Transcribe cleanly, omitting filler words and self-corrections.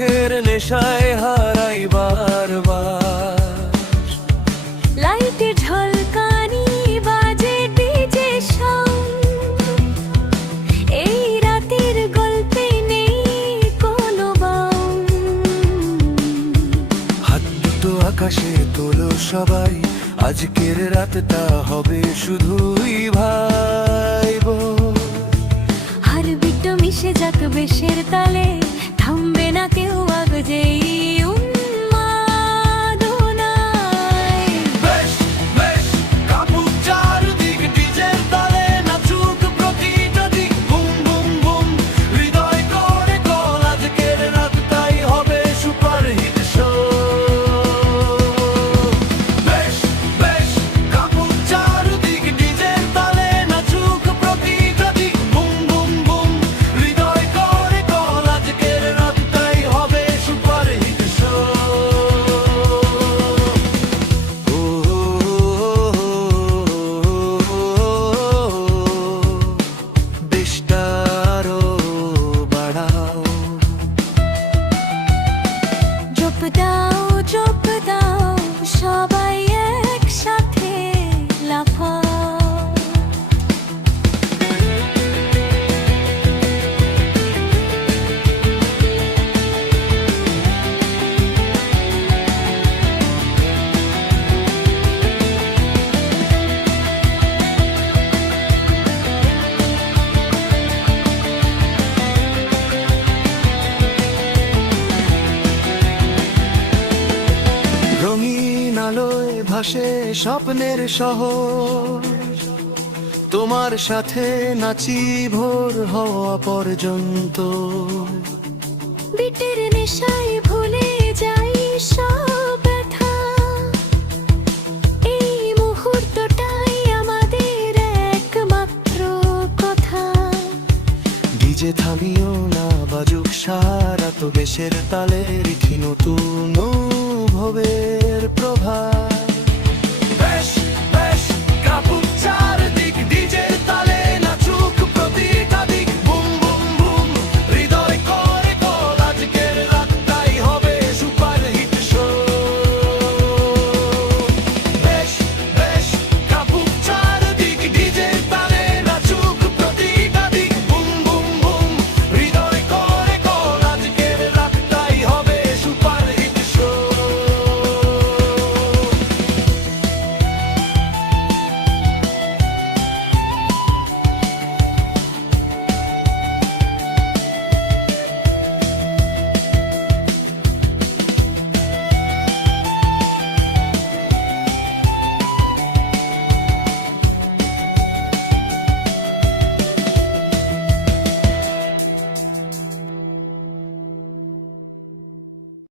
চোখের নেশায় হারাই বারবার। লাইটের ঝলকানি বাজে ডিজে সাউন্ড, এই রাতের গল্পে নেই কোনো বাউন্ড। হাত দুটো আকাশে তোলো সবাই, আজকের রাতটা হবে শুধুই ভাইবো। হারবিট মিশে যাক বেশের তালে, থামবে না কেউ আগ যেই উন্মাদনায়। বেশ বেশ কাঁপুক চারদিক ডিজের তালে, নাচুক প্রতিটা দিক বুম বুম বুম। হৃদয় করে কল, আজকের রাতটাই হবে সুপারহিট শো। বেশ বেশ কাঁপুক চারদিক ডিজের তালে, নাচুক প্রতিটা দিক বুম বুম বুম। হৃদয় করে কল, আজকের রাতটাই হবে সুপারহিট শো। দেশটা আরো বাড়াও। চোপ দাও সবাই একসাথে লাফাও। রঙিন আলোয় ভাসে স্বপ্নের শহর, তোমার সাথে নাচি ভোর হওয়া পর্যন্ত। বিটের নেশায় ভুলে যাই সব ব্যথা, এই মুহূর্তটাই আমাদের একমাত্র কথা। ডিজে থামিও না, বাজুক সারা তো বেশের তালে, রিঠি নতুন অনুভবের প্রভা। বেশ